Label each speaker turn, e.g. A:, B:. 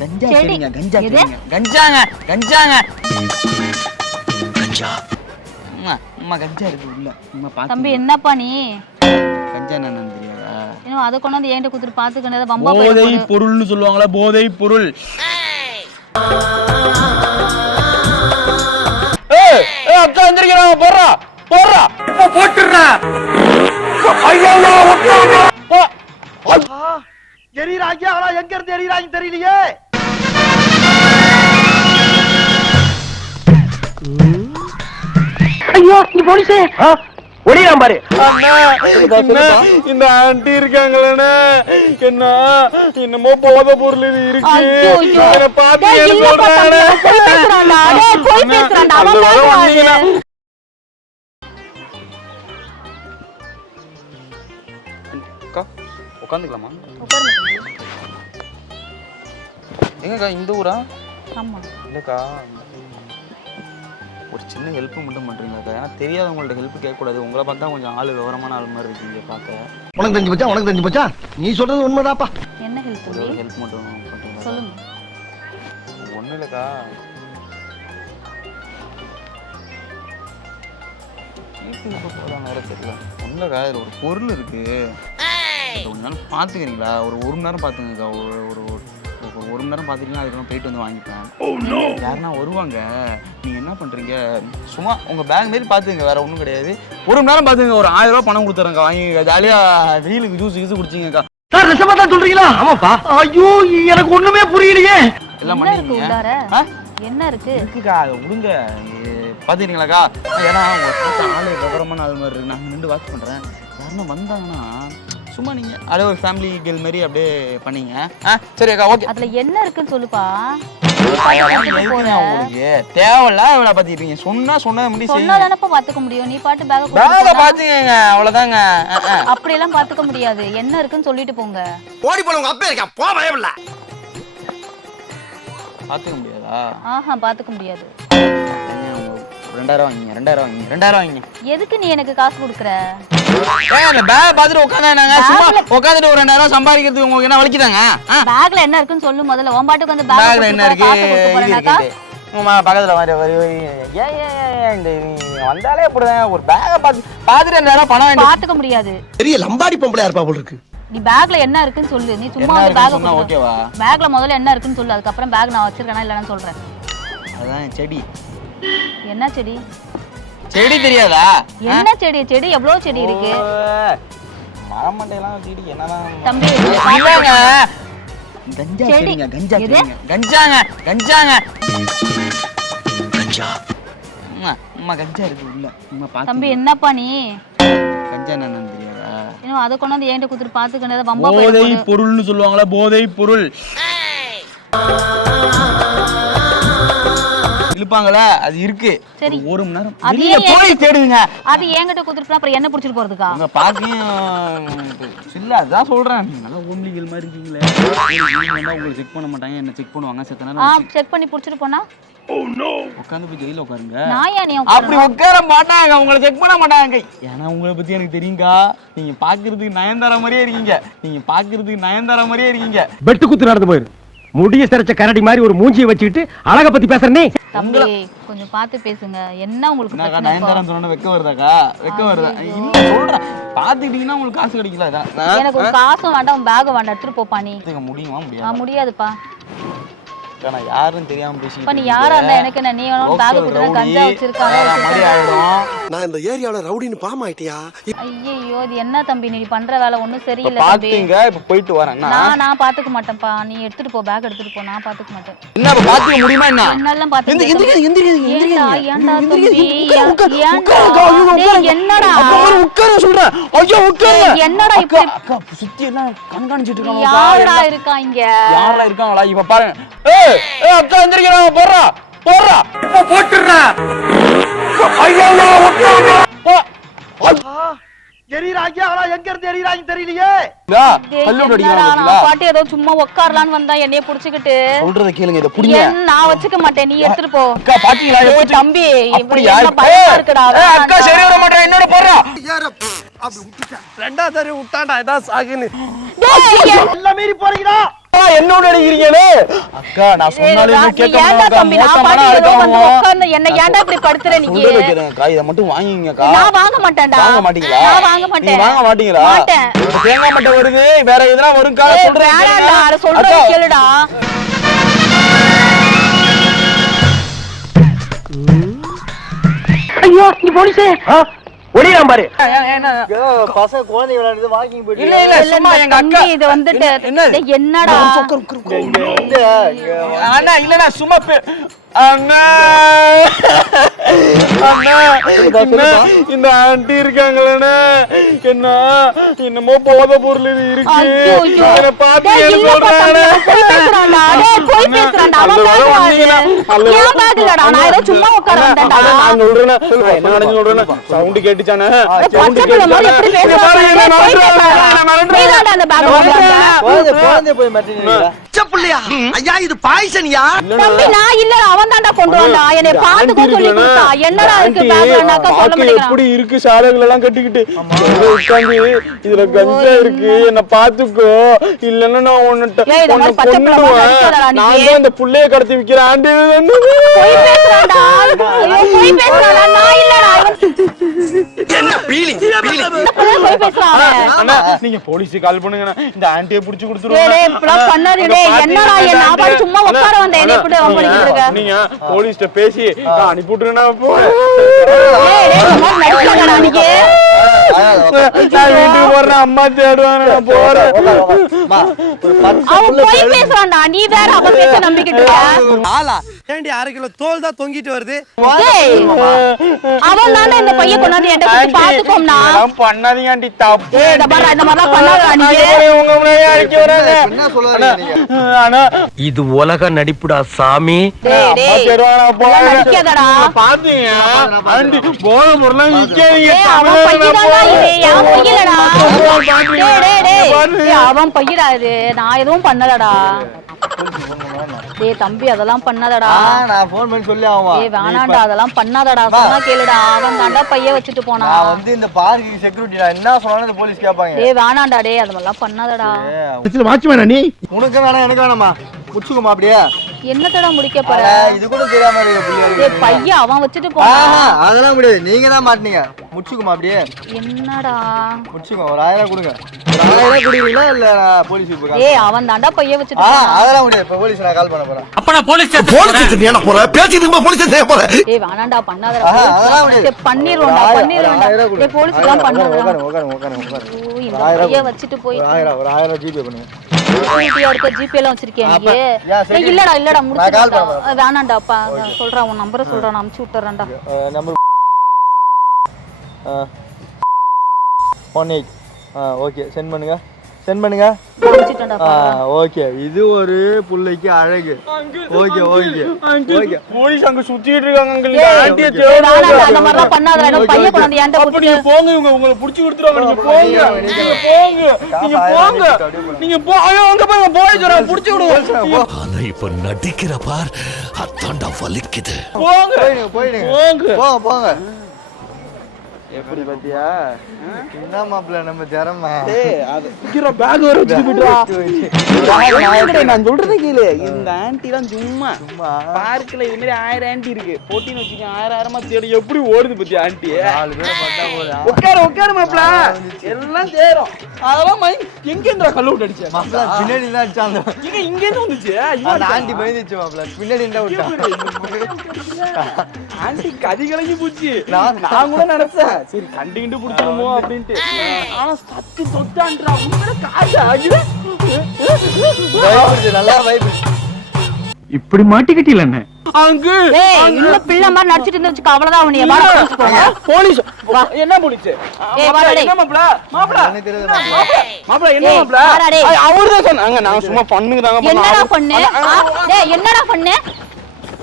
A: கஞ்சா
B: செடி.
A: சரிங்க கஞ்சா
B: எது?
A: சரிங்க கஞ்சாங்க கஞ்சாங்க. கஞ்சா. அம்மா அம்மா கஞ்சா இருக்கு உள்ள. அம்மா
B: தம்பி
A: பாத்து
B: என்னப்பா நீ?
A: கஞ்சா என்னன்னு தெரியாதா
B: இன்னும் அதை கொண்டு வந்து ஏன்ட்ட குடுத்துட்டு பாத்துக்கிட்டத பம்பா
A: போதை பொருள்னு சொல்லுவாங்களா போதை பொருள். ஏய் ஏய் அக்கா எந்திரிக்கிறாங்க போடுறா போடுறா.
C: எரியறாங்க ஆனா எங்க இருந்து எரியறாங்க தெரியலையே. ஒளியாம் பாரு.
A: இந்த ஆண்டி இருக்காங்களே என்ன? என்னமோ போதை பொருள் இது இருக்கு.
B: ஐயோ, ஐயோ. அது.
A: அக்கா. உட்காந்துக்கலாமா. எங்கக்கா இந்த ஊரா?
B: ஆமா.
A: இல்லைக்கா ஒரு சின்ன ஹெல்ப் மட்டும் பண்ணுறீங்களாக்கா ஏன்னா தெரியாதவங்கள்ட்ட ஹெல்ப் கேட்கக்கூடாது. உங்களை பார்த்தா கொஞ்சம் ஆள் விவரமான ஆள் மாதிரி இருக்கீங்க பார்க்க.
C: உனக்கு தெரிஞ்சு போச்சா? உனக்கு தெரிஞ்சு போச்சா? நீ சொல்றது உண்மைதாப்பா
B: என்ன ஹெல்ப்
A: ஒரு ஹெல்ப் மட்டும்
B: சொல்லுங்க.
A: ஒன்றும் இல்லைக்கா. போகிறாங்க வேற தெரியல. ஒன்றும் ஒரு பொருள் இருக்கு. இதை கொஞ்ச நேரம் பார்த்துக்கிறீங்களா? ஒரு ஒரு மணி நேரம் பார்த்துங்கக்கா ஒரு ஒரு ஒரு மணி நேரம் பார்த்துட்டீங்கன்னா அதுக்கப்புறம் போயிட்டு வந்து வாங்கிப்பேன். யாருன்னா வருவாங்க. நீங்கள் என்ன பண்ணுறீங்க சும்மா உங்கள் பேக் மாரி பார்த்துங்க வேற ஒன்றும் கிடையாது. ஒரு மணி நேரம் பார்த்துங்க ஒரு ஆயிரம் ரூபாய் பணம் கொடுத்துறேங்க வாங்கி ஜாலியாக வெயிலுக்கு ஜூஸ் கீஸ் குடிச்சிங்கக்கா.
C: சார் நிஜமா தான் சொல்றீங்களா? ஆமாப்பா. ஐயோ எனக்கு ஒண்ணுமே புரியலையே.
A: எல்லாம்
B: என்ன இருக்கு
A: பண்ணிருக்கீங்க?
B: என்ன இருக்கு?
A: இருக்குக்கா அதை விடுங்க பார்த்துக்கிறீங்களாக்கா? ஏன்னா உங்க பார்த்த ஆளு விவரமான ஆள் மாதிரி இருக்கு. நான் நின்று வாட்ச் பண்ணுறேன் யாருன்னா வந்தாங்கன்னா சும்மா நீங்கள் அப்படியே ஒரு ஃபேமிலி கேர்ள் மாதிரி அப்படியே பண்ணீங்க. ஆ சரி அக்கா ஓகே
B: அதுல என்ன இருக்குன்னு சொல்லுப்பா.
A: உங்களுக்கு? தேவையில்ல இவ்வளோ பார்த்துக்கிட்டீங்க சொன்னா சொன்ன முடி
B: சொன்னா தானப்பா பாத்துக்க முடியும். நீ பாட்டு பேக
A: பேக பார்த்துக்கங்க அவ்வளோதாங்க
B: அப்படி எல்லாம் பாத்துக்க முடியாது. என்ன இருக்குன்னு சொல்லிட்டு போங்க.
C: ஓடி போன உங்க அப்பா இருக்கா போ பயமில்ல.
A: பார்த்துக்க முடியாதா?
B: ஆஹா பாத்துக்க முடியாது.
A: ரெண்டாயிரம் வாங்கிங்க ரெண்டாயிரம் வாங்கிங்க ரெண்டாயிரம் வாங்கிங்க.
B: எதுக்கு நீ எனக்கு காசு கொடுக்குற?
A: அந்த பேக் பார்த்துட்டு உட்காந்தாங்க சும்மா உட்காந்துட்டு ஒரு ரெண்டாயிரம் சம்பாதிக்கிறதுக்கு உங்களுக்கு என்ன வலிக்குதாங்க?
B: பேக்ல என்ன இருக்குன்னு சொல்லு முதல்ல. உன் பாட்டுக்கு வந்து
A: பேக்ல
B: பேக்
A: என்ன இருக்கு? உமா பக்கத்துல வர வரி வரி ஏன் ஏன் ஏன் இந்த நீ வந்தாலே இப்படிதான். ஒரு பேக்கை பார்த்து பார்த்துட்டு ரெண்டாயிரம் பணம் வேண்டி
B: பாத்துக்க முடியாது.
C: பெரிய லம்பாடி பொம்பளையா இருப்பா போல இருக்கு.
B: நீ பேக்ல என்ன இருக்குன்னு சொல்லு. நீ சும்மா
A: இருக்குன்னு
B: பேக்
A: சொன்னா ஓகேவா
B: பேக்ல முதல்ல என்ன இருக்குன்னு சொல்லு. அதுக்கப்புறம் பேக் நான் வச்சிருக்கேனா இல்லைன்னு சொல்றேன்.
A: அதான் செடி.
B: என்ன செடி?
A: செடி தெரியாதா?
B: என்ன செடி? செடி எவ்வளவு செடி இருக்கு?
A: மரம் மண்டையெல்லாம் செடி என்னதான்
B: தம்பி
A: கஞ்சா கஞ்சாங்க கஞ்சாங்க. கஞ்சா. அம்மா அம்மா கஞ்சா இருக்கு உள்ள. அம்மா
B: தம்பி என்னப்பா நீ?
A: கஞ்சா என்னன்னு தெரியாதா?
B: இன்னும் அதை கொண்டு வந்து ஏன்ட்ட குடுத்துட்டு பாத்துக்கிட்டத பம்பா
A: போதை பொருள்னு சொல்லுவாங்களா போதை பொருள். இழுப்பாங்களா அது இருக்கு.
B: சரி.
A: ஒரு மணி நேரம்.
B: அது
A: வெளிய
B: ஏன்
A: போய் தேடுங்க.
B: அது என்கிட்ட குடுத்துட்டு அப்புறம் என்ன புடிச்சிட்டு போறதுக்கா?
A: அங்க பாக்கியும் இல்ல அதான் சொல்றேன். நல்லா ஓம்லிகள் மாதிரி இருக்கீங்களே. நீங்க வந்தா உங்களை செக் பண்ண மாட்டாங்க. என்ன செக் பண்ணுவாங்க? செத்த
B: ஆ
A: நேரம்
B: செக் பண்ணி புடிச்சிட்டு போனா?
A: உட்காந்து போய் ஜெயில உட்காருங்க. அப்படி உட்கார மாட்டாங்க. உங்களை செக் பண்ண மாட்டாங்க. ஏன்னா உங்களை பத்தி எனக்கு தெரியுங்கா. நீங்க பாக்குறதுக்கு நயன்தாரா மாதிரியே இருக்கீங்க. நீங்க பாக்குறதுக்கு நயன்தாரா மாதிரியே இருக்கீங்க.
D: வெட்டு குத்து நடந்து போயிரு. முடிய சிறைச்ச கரடி மாதிரி ஒரு மூஞ்சியை வச்சுக்கிட்டு அழக பத்தி பேசுற நீ
B: தம்பி கொஞ்சம் பார்த்து பேசுங்க. என்ன உங்களுக்கு
A: என்னக்கா
B: பிரச்சனை இப்போ?
A: நயன்தாரா சொன்ன வெக்க வருதாக்கா? வெக்க வருதா? சொல்றேன் பாத்துக்கிட்டீங்கன்னா உங்களுக்கு காசு கிடைக்கல
B: எனக்கு காசும் வேண்டாம் பேக் வேண்டாம். எடுத்துட்டு போப்பா நீ.
A: முடியுமா? முடியாது?
B: முடியாதுப்பா.
A: நான் யாருன்னு தெரியாம பேசி
B: இப்ப நீ யாரா இருந்தா எனக்கு என்ன? நீ வேணும் பேக் கொடுத்துருக்க கஞ்சா வச்சிருக்காங்க
A: மாதிரி ஆயிடும்.
C: நான் இந்த ஏரியாவுல ரவுடின்னு பாம் ஆயிட்டியா?
B: ஐயோ இது என்ன தம்பி? நீ பண்ற வேலை ஒண்ணும்
A: இப்ப
B: சரியில்லை
A: பாத்தீங்க இப்ப போயிட்டு வரேன்.
B: நான் நான் பாத்துக்க மாட்டேன்ப்பா. நீ எடுத்துட்டு போ பேக் எடுத்துட்டு போ. நான் பாத்துக்க மாட்டேன்.
A: என்ன இப்ப பாத்துக்க முடியுமா என்ன?
B: பாத்துக்க ஏன்டா தம்பி. என்னடா?
A: உட்காரு சொல்றேன். ஐயோ உட்காரு.
B: என்னடா
A: அக்கா சுத்தி எல்லாம் கண்காணிச்சிட்டு இருக்காங்க.
B: யாரா இருக்கா இங்க?
A: யாரா இருக்காங்களா? இப்ப பாருங்க. அக்கா எந்திரிக்கிறாங்க போடுறா போடுறா.
C: போட்டுறா
A: போ.
C: எரியறாங்க ஆனா எங்க இருந்து எரியறாங்க தெரியலையே.
A: இதா,
B: டேய்,
A: கல்லு விட்டு
B: என்னடா,
A: அடிக்கிறாங்க
B: நான்
A: பாத்தீங்களா?
B: பாட்டு ஏதோ சும்மா உட்காரலான்னு வந்தா என்னைய புடிச்சுக்கிட்டு.
A: சொல்றத கேளுங்க இத புடிங்க.
B: என் நான் வச்சுக்க மாட்டேன் நீ எடுத்துட்டு போ.
A: அக்கா பாத்தீங்களா
B: தம்பி இவன்
A: அப்படியா?
B: என்ன
A: இப்ப?
B: பயமா
A: ஏய்,
B: இருக்குடா?
A: அக்கா சரி வர மாட்டேன் என்னோட போடுறா
C: ரெண்டாவது தடவை விட்டாண்டா இதான் சாகுன்னு. எல்லாம் மீறி போறீங்களா
D: என்னோட அடிக்கிறீங்களே
A: அக்கா நான் இன்னும் கேட்க மாட்டாங்க.
B: என்ன ஏன்டா இப்படி படுத்துற நீ
A: சொல்றத கேளுங்கக்கா இதை மட்டும் வாங்கிங்கக்கா.
B: நான் வாங்க மாட்டேன்டா.
A: வாங்க மாட்டீங்களா?
B: நான் வாங்க
A: நீங்க
B: மாட்டேன்
A: வாங்க மாட்டீங்களா?
B: மாட்டேன்.
A: தேங்காய் மட்டை வருது. வேற எதுனா
B: ஏய்,
A: சொல்றேன்
B: அத சொல்றத
A: அக்கா,
B: கேளுடா.
C: ஐயோ நீ போலீஸே. ஒளியாம் பாரு.
E: பசங்க குழந்தை விளையாடுறது வாக்கிங் போயிட்டு
A: இல்ல இல்ல
B: இல்ல,
A: சும்மா
B: இந்த
A: எங்க அக்கா
B: இது வந்துட்டு என்னடா?
A: அண்ணா இல்லண்ணா சும்மா அண்ணா. அண்ணா இந்த ஆண்டி இருக்காங்களே என்ன என்னமோ போத பொருள் இது இருக்கு.
B: இல்லடா. நான்
A: சொல்றேனே. சவுண்ட் கேட்டுச்சானே
B: அந்த வந்த.
C: இது பாய்சனியா?
B: தம்பி, நான் இல்லடா. அவன் தான்டா கொண்டு வந்தான். என்னை சொல்லி கொடுத்தான். என்னடா இருக்கு
A: இந்த
B: bag
A: ஆண்டி
B: னாக்கா சொல்ல.
A: எப்படி இருக்கு? சாலைகள் எல்லாம் கட்டிக்கிட்டு உட்கார்ந்து இதுல கஞ்சா இருக்கு. என்ன? பாத்துக்கோ இல்லன்னா நான் உன்னிட்ட உன்னை கொன்னுடுவேன்.
B: நீ.
A: நான் தான் இந்த புள்ளைய கடத்தி விக்கிற ஆண்டி
B: பொய் பேசுறான்டா. ஐயோ, பொய் பேசுறான்டா. நான் இல்லடா.
C: பீலிங்
A: நீங்க போலீஸ் கால் பண்ணுங்க இந்த ஆண்டியை புடிச்சு கொடுத்துருவோம்.
B: சும்மா உட்கார வந்தேன். என்னை வம்படிக்கிட்டு இருக்க?
A: நீங்க போலீஸ்ட்ட பேசி நான் அனுப்பி விட்டுறேன்
B: இந்த மாதிரி நடிக்காதடா நீங்க.
A: நான் வீட்டுக்கு போறேன் அம்மா தேடுவாங்க நான் போறேன்.
B: அவன் பொய் பேசுறான்டா. நீ வேற அவன் பேச்ச நம்பிக்கிட்டு இருக்க.
C: ஆளா. ஏண்டி அரை கிலோ தோல் தான் தொங்கிட்டு வருது?
B: டேய், அவன் தானே இந்த பையன் கொண்டாந்து என்கிட்ட கொடுத்து பாத்துக்கோம்னா
A: இதெல்லாம் பண்ணாதீங்க ஆண்டி தப்பு.
B: ஏய், இந்த மாதிரி இந்த மாதிரிலாம் பண்ணாதடா நீ
A: நாளைக்கு உங்க முன்னாடியே அடிக்க வராங்க
E: என்ன சொல்லுவாங்க நீங்க?
A: ஆனா
D: இது உலக நடிப்புடா சாமி.
B: நடிக்காதடா.
A: பாத்தீங்க? ஆண்டி போன
B: இது என் பையலடா டேய், அவன் பையடா இது. நான் எதுவும் பண்ணலடா. டேய் தம்பி அதெல்லாம் பண்ணாதடா.
E: நான் ஃபோன் பண்ணி சொல்லி ஆமா
B: டேய் வேணாம்டா அதெல்லாம் பண்ணாதடா. சொன்னா கேளுடா. அவன் தாண்டா பைய வச்சுட்டு போனா.
E: நான் வந்து இந்த பார்க்கு செக்யூரிட்டி நான் என்ன சொன்னாலும் போலீஸ் கேட்பாங்க
B: டேய் வேணாம்டா டேய் அதெல்லாம் பண்ணாதடா.
D: வாட்ச்மேனா நீ
E: உனக்கு வேணாம் எனக்கு வேணாமா முடிச்சுக்கோமா அப்படியே.
B: என்னத்தடா முடிக்க போற?
E: இது கூட தெரியாம இருக்க.
B: பையன் அவன் வச்சுட்டு
E: ஆஹா, அதெல்லாம் முடியாது. நீங்க தான் மாட்டீங்க முடிச்சுக்கோமா அப்படியே?
B: என்னடா?
E: முடிச்சுக்கோ ஒரு ஆயிரம் கொடுங்க. ஒரு ஆயிரம் கொடுக்குறீங்களா இல்ல போய் கால்
B: டேய் அவன் தாண்டா பைய வச்சுட்டு
E: அதெல்லாம் முடியாது. இப்ப போலீஸ் நான் கால் பண்ண போறேன்.
C: அப்ப நான் போலீஸ் ஸ்டேஷன் என்ன போற பேசிட்டு போலீஸ் ஸ்டேஷன் போற
B: டேய் வேணாம்டா பண்ணாதடா.
E: அதெல்லாம் முடியாது. ஆயிரம் கொடுங்க.
B: டேய் போலீஸ்லாம்
E: ஆயிரம்,
B: பண்ணாதடா.
E: உட்காருங்க, உட்காருங்க, உட்காருங்க.
B: ஓ இந்த
E: ஆயிரம்
B: பைய வச்சுட்டு போய்
E: ஒரு ஆயிரம் ஒரு ஆயிரம் ஜிபே பண்ணுங்க.
B: ஜிபே இருக்க? ஜிபே எல்லாம் வச்சிருக்கியா
E: அப்ப,
B: நீ இல்லடா இல்லடா முடிச்சுடா. வேணாம்டா அப்பா. சொல்றேன் உன் நம்பரை சொல்றேன் நான் அனுப்பிச்சு விட்டுறேன்டா.
E: Number one eight. ஆ ஓகே சென்ட் பண்ணுங்க. சென்ட் பண்ணுங்க. ஓகே இது ஒரு புள்ளைக்கு அழகு. ஓகே ஓகே ஓகே
A: போலீஸ் அங்க சுத்திட்டு இருக்காங்க ஆண்டியை.
B: அந்த பைய
A: அப்ப நீங்க
B: கொடுத்து
A: போங்க இவங்க உங்களை புடிச்சு நீங்க போங்க. நீங்க போங்க. நீங்க போங்க. நீங்க போ ஐயோ அங்க பாருங்க போய் சொல்றாங்க புடிச்சு விடுங்க.
F: ஆனா இப்ப நடிக்கிற பார் அத்தாண்டா வலிக்குது.
A: போங்க. போங்க.
E: போங்க போங்க. எப்படி பாத்தியா? என்ன மாப்பிள்ள நம்ம திறமை
A: பேக் வர வச்சுட்டு நான் சொல்றது கேளு. இந்த ஆன்டி தான் சும்மா.
E: சும்மா?
A: பார்க்ல இது மாதிரி ஆயிரம் ஆன்டி இருக்கு. போட்டின்னு வச்சுக்க ஆயிரம் ஆயிரமா தேடி எப்படி ஓடுது பத்தி ஆன்டி
E: நாலு பேரை பார்த்தா போதும்.
A: உட்காரு உட்காரு மாப்ள எல்லாம் சேரும் அதெல்லாம் மை- எங்க இருந்தா கல்லு விட்டு அடிச்ச?
E: மாப்பிள்ள பின்னாடி தான் அடிச்சாங்க.
A: இங்க இங்க இருந்து வந்துச்சு ஐயோ,
E: அந்த ஆண்டி பயந்துச்சு மாப்பிள்ள பின்னாடி இருந்தா
A: ஆன்டி கதி கலங்கி போச்சு.
E: நான்
A: நான் கூட நினைச்சேன். சரி கண்டுகிட்டு புடிச்சிருமோ அப்படின்ட்டு. ஆனா சத்து தொட்டான்றா உண்மையில காசு ஆகுது
E: பயப்படுச்சு நல்லா பயப்படுச்சு
D: இப்படி மாட்டிக்கிட்டீல என்ன?
B: இன்னும் பிள்ளை மாதிரி நடிச்சிட்டு இருந்து வச்சுக்க அவ்வளவுதான் உன்னைய வாடா
A: போலீஸ்! என்ன போலீஸ்?
B: ஏய், வாடா டேய்.
A: என்ன மாப்ள மாப்ள
E: எனக்கு தெரியாது மாப்பிள்ள
A: மாப்ள என்ன
B: ஏய்,
A: மாப்ள
B: வாடா டேய்.
A: அவரு தான் சொன்னாங்க. நான் சும்மா பண்ணுங்க தாங்க
B: என்னடா பண்ணு. டேய் என்னடா பண்ணு?